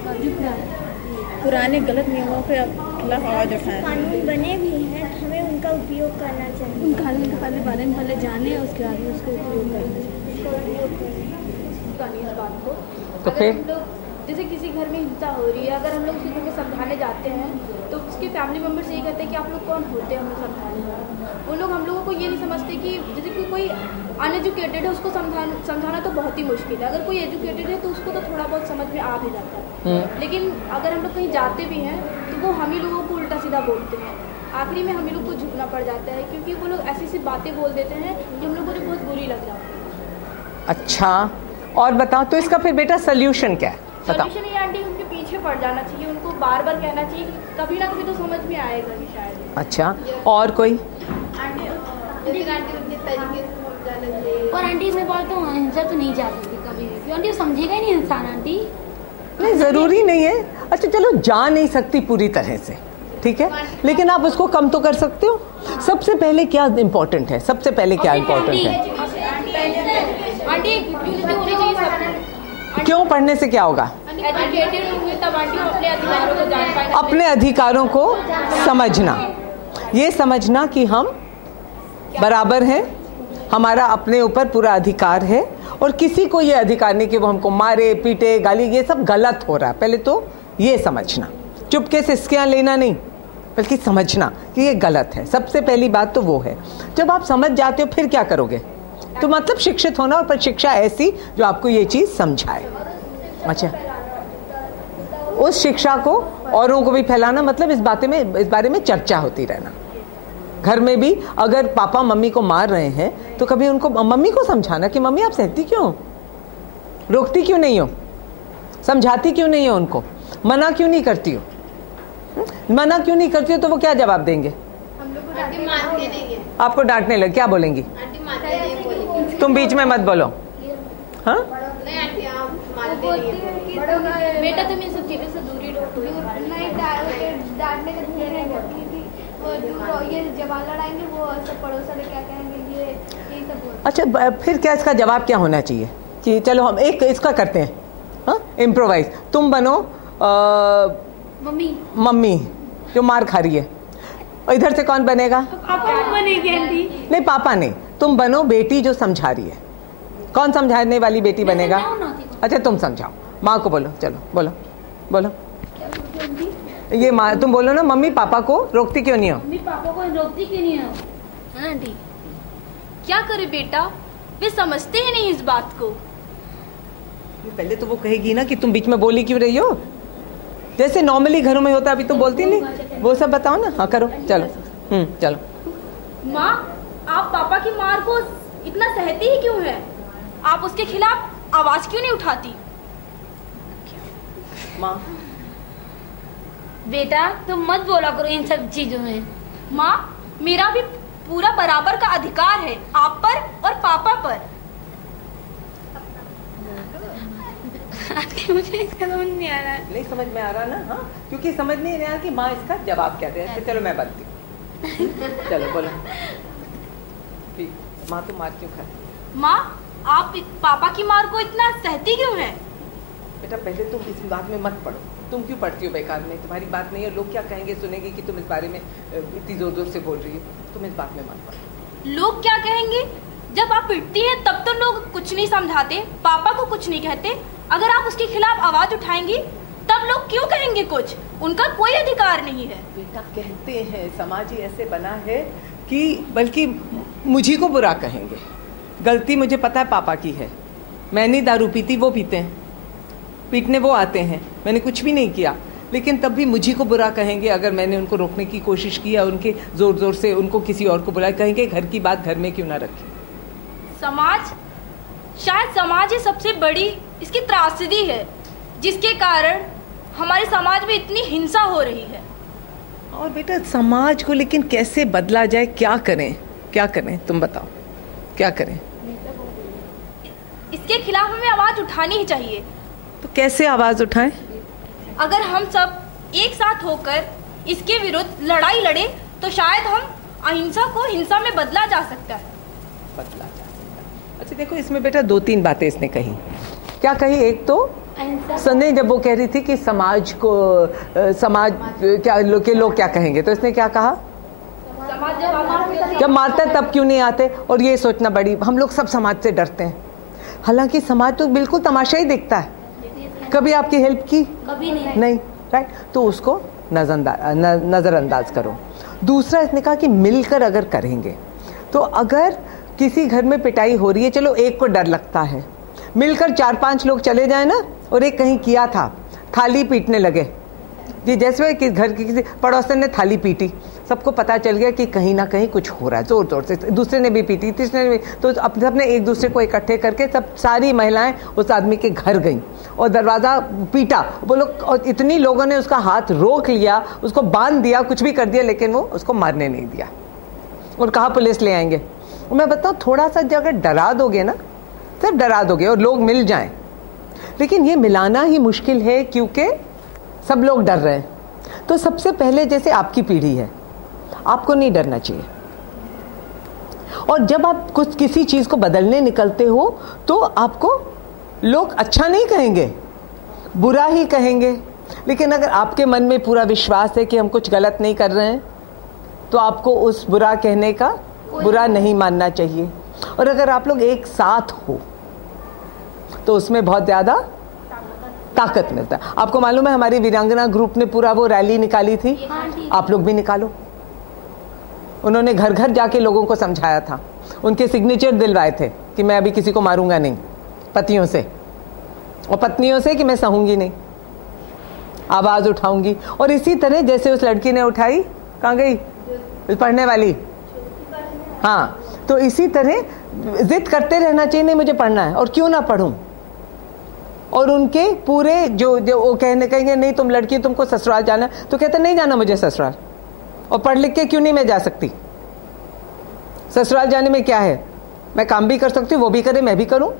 पुराने गलत नियमों के खिलाफ आवाज़ उठाएं। कानून बने भी हैं तो हमें उनका उपयोग करना चाहिए। उन कानून के बारे में पहले जाने, उसके बाद में उसको उपयोग करना चाहिए। इस बात को तो अगर फिर हम लोग जैसे किसी घर में हिंसा हो रही है, अगर हम लोग उसी घर में समझाने जाते हैं तो उसके फैमिली मेम्बर्स यही कहते हैं कि आप लोग कौन होते हैं हमें समझाने वाले। वो लोग हम लोगों को ये नहीं समझते कि जैसे कि कोई अनएजुकेटेड है उसको समझाना तो बहुत ही मुश्किल है, अगर कोई एजुकेटेड है तो उसको तो थोड़ा बहुत समझ में आ भी जाता है। लेकिन अगर हम लोग कहीं जाते भी हैं तो वो हम ही लोगों को उल्टा सीधा बोलते हैं, आखिरी में हम ही लोग को झुकना पड़ जाता है, क्योंकि वो लोग ऐसी ऐसी बातें बोल देते हैं कि हम लोगों को बहुत बुरी लग जाती है। अच्छा, और बताओ तो इसका फिर बेटा सोल्यूशन क्या है, बताओ। सोल्यूशन ये आंटी उनके पीछे पड़ जाना चाहिए, उनको बार बार कहना चाहिए, कभी ना कभी तो समझ में आएगा ही शायद। अच्छा, और कोई? और आंटी मैं बोलता हूँ हिंसा तो नहीं जा सकती कभी भी, आंटी समझेगा ही नहीं इंसान आंटी। नहीं, ज़रूरी नहीं है। अच्छा चलो, जा नहीं सकती पूरी तरह से, ठीक है, लेकिन आप उसको कम तो कर सकते हो। सबसे पहले क्या इम्पोर्टेंट है, सबसे पहले क्या इम्पोर्टेंट है? क्यों? पढ़ने से क्या होगा? अपने अधिकारों को समझना, ये समझना कि हम बराबर हैं, हमारा अपने ऊपर पूरा अधिकार है, और किसी को ये अधिकार नहीं कि वो हमको मारे पीटे गाली, ये सब गलत हो रहा है। पहले तो ये समझना, चुपके से सिस्कियाँ लेना नहीं, बल्कि समझना कि ये गलत है। सबसे पहली बात तो वो है। जब आप समझ जाते हो फिर क्या करोगे? तो मतलब शिक्षित होना, और पर शिक्षा ऐसी जो आपको ये चीज़ समझाए। अच्छा, उस शिक्षा को औरों को भी फैलाना, मतलब इस बारे में चर्चा होती रहना। घर में भी अगर पापा मम्मी को मार रहे हैं तो कभी उनको, मम्मी को समझाना कि मम्मी आप सहती क्यों हो, रोकती क्यों नहीं हो, समझाती क्यों नहीं हो, उनको मना क्यों नहीं करती हो, मना क्यों नहीं करती हो, तो वो क्या जवाब देंगे? आपको डांटने लगे, क्या बोलेंगी? तुम बीच में मत बोलो। हाँ, बेटा तुम इन सब चीजों से दूरी रहो। नहीं, डांटने से दूर नहीं करती थी, वो दूर, ये जवान लड़ाएंगे, वो सब पड़ोसन क्या कहेंगे, ये सब बोल। अच्छा, फिर क्या इसका जवाब क्या होना चाहिए कि चलो हम एक इसका करते हैं, हाँ, इम्प्रोवाइज। तुम बनो मम्मी जो मार खा रही है, और इधर से कौन बनेगा? पापा बनेगी आंटी। नहीं, पापा नहीं, तुम बनो बेटी जो समझा रही है। कौन समझाने वाली बेटी बनेगा? अच्छा, तुम समझाओ, माँ को बोलो, चलो बोलो बोलो। ये माँ, तुम बोलो ना, मम्मी पापा को रोकती क्यों नहीं हो? मम्मी पापा को रोकती क्यों नहीं हो? हाँ आंटी, क्या करे बेटा, वे समझते ही नहीं इस बात को। पहले तो वो कहेगी ना कि तुम बीच में बोली क्यों रही हो, जैसे नॉर्मली घरों में होता है, अभी तो बोलती नहीं, वो सब बताओ ना। हाँ करो, चलो। चलो। माँ, आप पापा की मार को इतना सहती ही क्यों है? आप उसके खिलाफ आवाज क्यों नहीं उठाती? माँ, बेटा तुम मत बोला करो इन सब चीजों में। माँ, मेरा भी पूरा बराबर का अधिकार है आप पर और पापा पर। मुझे इसका समझ नहीं आ रहा। नहीं समझ में आ रहा ना? हाँ, क्योंकि समझ नहीं आ रहा कि माँ इसका जवाब क्या दे। चलो मैं बनती हूँ। चलो बोलो। माँ तो मार क्यों खाती? माँ, आप पापा की मार को इतना सहती क्यों है? बेटा पहले तुम इस बात में मत पढ़ो। तुम क्यों पढ़ती हो बेकार में? तुम्हारी बात नहीं है, लोग क्या कहेंगे, सुनेंगे कि तुम इस बारे में इतनी जोर जोर से बोल रही हो। तुम इस बात में मत पढ़ो। लोग क्या कहेंगे? जब आप पिटती हैं तब तो लोग कुछ नहीं समझाते, पापा को कुछ नहीं कहते। अगर आप उसके खिलाफ आवाज उठाएंगी तब लोग क्यों कहेंगे कुछ? उनका कोई अधिकार नहीं है। बेटा कहते हैं, समाज ही ऐसे बना है कि बल्कि मुझे को बुरा कहेंगे। गलती मुझे पता है पापा की है, मैं नहीं दारू पीती, वो पीते हैं, पीटने वो आते हैं, मैंने कुछ भी नहीं किया, लेकिन तब भी मुझे को बुरा कहेंगे अगर मैंने उनको रोकने की कोशिश की या उनके जोर जोर से उनको किसी और को बुलाया। कहेंगे घर की बात घर में क्यों ना रखी। समाज, शायद समाज ही सबसे बड़ी इसकी त्रासदी है, जिसके कारण हमारे समाज में इतनी हिंसा हो रही है। और बेटा समाज को लेकिन कैसे बदला जाए, क्या करें, क्या करें, तुम बताओ क्या करें? इसके खिलाफ हमें आवाज उठानी ही चाहिए। तो कैसे आवाज उठाएं? अगर हम सब एक साथ होकर इसके विरुद्ध लड़ाई लड़े तो शायद हम अहिंसा को हिंसा में बदला जा सकता है। बदला जा सकता है। अच्छा देखो, इसमें बेटा दो तीन बातें इसने कही। क्या कही? एक तो संजय जब वो कह रही थी कि समाज को समाज क्या लोग क्या कहेंगे, तो इसने क्या कहा? जब मारता है तब क्यों नहीं आते? और ये सोचना बड़ी, हम लोग सब समाज से डरते हैं, हालांकि समाज तो बिल्कुल तमाशा ही देखता है। कभी आपकी हेल्प की? कभी नहीं, राइट? तो उसको नजरअंदाज करो। दूसरा इसने कहा कि मिलकर अगर करेंगे, तो अगर किसी घर में पिटाई हो रही है, चलो एक को डर लगता है, मिलकर 4-5 लोग चले जाए ना, और एक कहीं किया था, थाली पीटने लगे जी, जैसे कि घर के किसी पड़ोसन ने थाली पीटी, सबको पता चल गया कि कहीं ना कहीं कुछ हो रहा है, जोर जोर से, दूसरे ने भी पीटी, तीसरे ने भी, तो सबने एक दूसरे को इकट्ठे करके सब सारी महिलाएं उस आदमी के घर गईं और दरवाज़ा पीटा। वो लोग, और इतनी लोगों ने उसका हाथ रोक लिया, उसको बांध दिया, कुछ भी कर दिया, लेकिन वो उसको मारने नहीं दिया और कहा पुलिस ले आएंगे। मैं बताऊँ, थोड़ा सा अगर डरा दोगे ना, सिर्फ डरा दोगे और लोग मिल जाएं, लेकिन ये मिलाना ही मुश्किल है क्योंकि सब लोग डर रहे हैं। तो सबसे पहले जैसे आपकी पीढ़ी है, आपको नहीं डरना चाहिए। और जब आप कुछ किसी चीज़ को बदलने निकलते हो तो आपको लोग अच्छा नहीं कहेंगे, बुरा ही कहेंगे, लेकिन अगर आपके मन में पूरा विश्वास है कि हम कुछ गलत नहीं कर रहे हैं, तो आपको उस बुरा कहने का बुरा नहीं मानना चाहिए। और अगर आप लोग एक साथ हो तो उसमें बहुत ज़्यादा ताकत मिलता है। आपको मालूम है हमारी वीरांगना ग्रुप ने पूरा वो रैली निकाली थी, आप लोग भी निकालो। उन्होंने घर घर जाके लोगों को समझाया था, उनके सिग्नेचर दिलवाए थे कि मैं अभी किसी को मारूंगा नहीं, पतियों से और पत्नियों से कि मैं सहूंगी नहीं। आवाज उठाऊंगी। और इसी तरह जैसे उस लड़की ने उठाई, कहाँ गई पढ़ने वाली, हाँ, तो इसी तरह जिद करते रहना चाहिए, नहीं मुझे पढ़ना है और क्यों ना पढ़ूं। और उनके पूरे जो वो कहेंगे नहीं तुम लड़की तुमको ससुराल जाना, तो कहते नहीं जाना मुझे ससुराल, और पढ़ लिख के क्यों नहीं मैं जा सकती, ससुराल जाने में क्या है, मैं काम भी कर सकती हूँ, वो भी करे मैं भी करूं।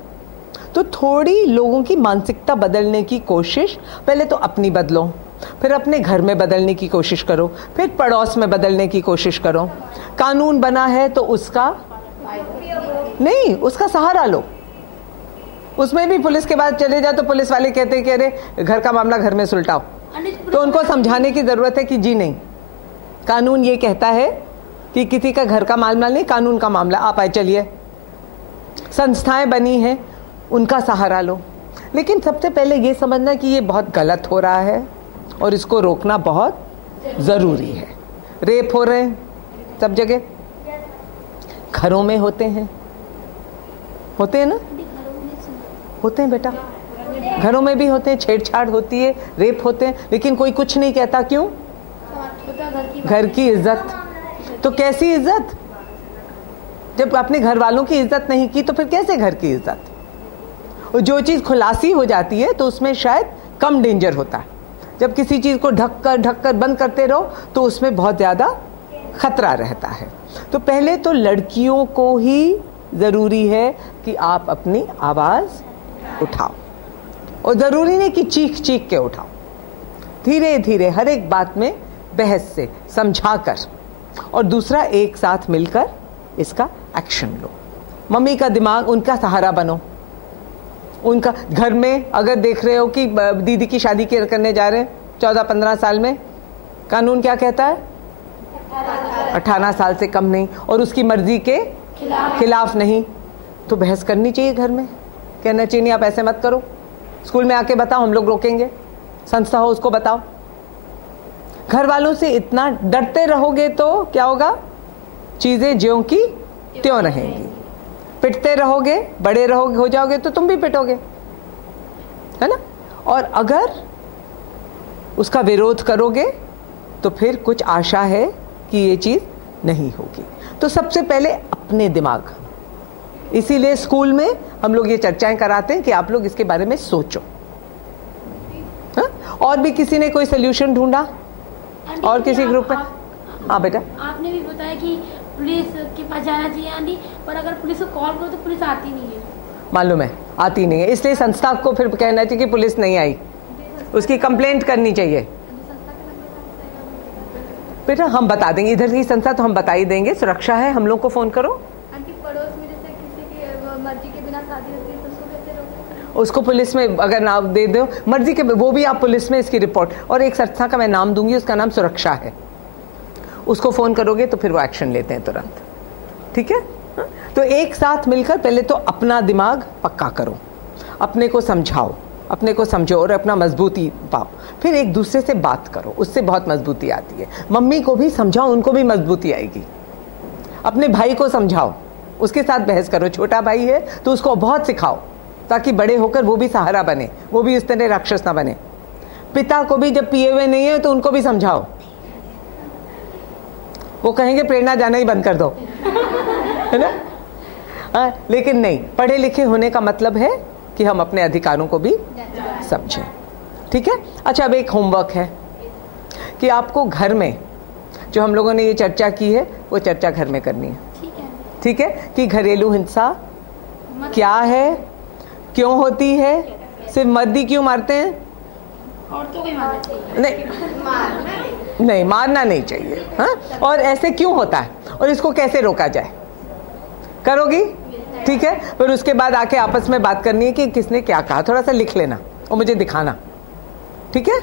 तो थोड़ी लोगों की मानसिकता बदलने की कोशिश, पहले तो अपनी बदलो, फिर अपने घर में बदलने की कोशिश करो, फिर पड़ोस में बदलने की कोशिश करो। कानून बना है तो उसका नहीं, उसका सहारा लो। उसमें भी पुलिस के बाद चले जाओ तो पुलिस वाले कहते हैं कि अरे घर का मामला घर में सुलटाओ, तो उनको समझाने की जरूरत है कि जी नहीं, कानून ये कहता है कि किसी का घर का मामला नहीं, कानून का मामला, आप आए चलिए। संस्थाएं बनी हैं, उनका सहारा लो। लेकिन सबसे पहले ये समझना कि ये बहुत गलत हो रहा है और इसको रोकना बहुत जरूरी है। रेप हो रहे हैं सब जगह, घरों में होते हैं ना, होते हैं बेटा, घरों में भी होते हैं, छेड़छाड़ होती है, रेप होते हैं, लेकिन कोई कुछ नहीं कहता। क्यों? घर की इज्जत। तो कैसी इज्जत? जब अपने घर वालों की इज्जत नहीं की तो फिर कैसे घर की इज्जत? और जो चीज खुलासी हो जाती है तो उसमें शायद कम डेंजर होता है। जब किसी चीज को ढक कर बंद करते रहो तो उसमें बहुत ज्यादा खतरा रहता है। तो पहले तो लड़कियों को ही जरूरी है कि आप अपनी आवाज उठाओ, और जरूरी नहीं कि चीख चीख के उठाओ, धीरे धीरे हर एक बात में बहस से समझाकर, और दूसरा एक साथ मिलकर इसका एक्शन लो। मम्मी का दिमाग, उनका सहारा बनो। उनका घर में अगर देख रहे हो कि दीदी की शादी करने जा रहे हैं 14-15 साल में, कानून क्या कहता है? 18 साल से कम नहीं, और उसकी मर्जी के खिलाफ नहीं, तो बहस करनी चाहिए घर में। कहना चाहिए नहीं आप ऐसे मत करो, स्कूल में आके बताओ, हम लोग रोकेंगे, संस्था हो उसको बताओ। घर वालों से इतना डरते रहोगे तो क्या होगा? चीजें ज्यों की त्यों रहेंगी। पिटते रहोगे, बड़े रहोगे, हो जाओगे तो तुम भी पिटोगे, है ना? और अगर उसका विरोध करोगे तो फिर कुछ आशा है कि ये चीज नहीं होगी। तो सबसे पहले अपने दिमाग, इसीलिए स्कूल में हम लोग ये चर्चाएं कराते हैं कि आप लोग इसके बारे में सोचो। हा? और भी किसी ने कोई सोल्यूशन ढूंढा और किसी ग्रुप में? हाँ बेटा, आपने भी बताया कि पुलिस के पास जाना चाहिए आंटी, पर अगर पुलिस को कॉल करो तो पुलिस आती नहीं है। मालूम है, आती नहीं है, इसलिए संस्था को फिर कहना चाहिए कि पुलिस नहीं आई, उसकी कंप्लेंट करनी चाहिए। बेटा हम बता देंगे, इधर की संस्था तो हम बता ही देंगे, सुरक्षा है, हम लोग को फोन करो। आंटी पड़ोस में जैसे किसी की मर्जी के बिना शादी होती है तो उसको कैसे रोकें? उसको पुलिस में अगर नाम दे दो मर्जी के, वो भी आप पुलिस में इसकी रिपोर्ट, और एक संस्था का मैं नाम दूंगी, उसका नाम सुरक्षा है, उसको फोन करोगे तो फिर वो एक्शन लेते हैं तुरंत। ठीक है? तो एक साथ मिलकर पहले तो अपना दिमाग पक्का करो, अपने को समझाओ, अपने को समझो और अपना मजबूती पाओ। फिर एक दूसरे से बात करो, उससे बहुत मजबूती आती है। मम्मी को भी समझाओ, उनको भी मजबूती आएगी। अपने भाई को समझाओ, उसके साथ बहस करो, छोटा भाई है तो उसको बहुत सिखाओ ताकि बड़े होकर वो भी सहारा बने, वो भी इस तरह राक्षस ना बने। पिता को भी जब पिए हुए नहीं है तो उनको भी समझाओ, वो कहेंगे प्रेरणा जाना ही बंद कर दो, है ना? हाँ, लेकिन नहीं, पढ़े लिखे होने का मतलब है कि हम अपने अधिकारों को भी समझें। ठीक है? अच्छा, अब एक होमवर्क है कि आपको घर में जो हम लोगों ने ये चर्चा की है वो चर्चा घर में करनी है। ठीक है? कि घरेलू हिंसा क्या है, क्यों होती है, सिर्फ मर्द ही क्यों मारते हैं? औरतों को मारना चाहिए? नहीं, मारना नहीं चाहिए। हाँ? और ऐसे क्यों होता है और इसको कैसे रोका जाए, करोगी? ठीक है? फिर उसके बाद आके आपस में बात करनी है कि किसने क्या कहा, थोड़ा सा लिख लेना और मुझे दिखाना। ठीक है?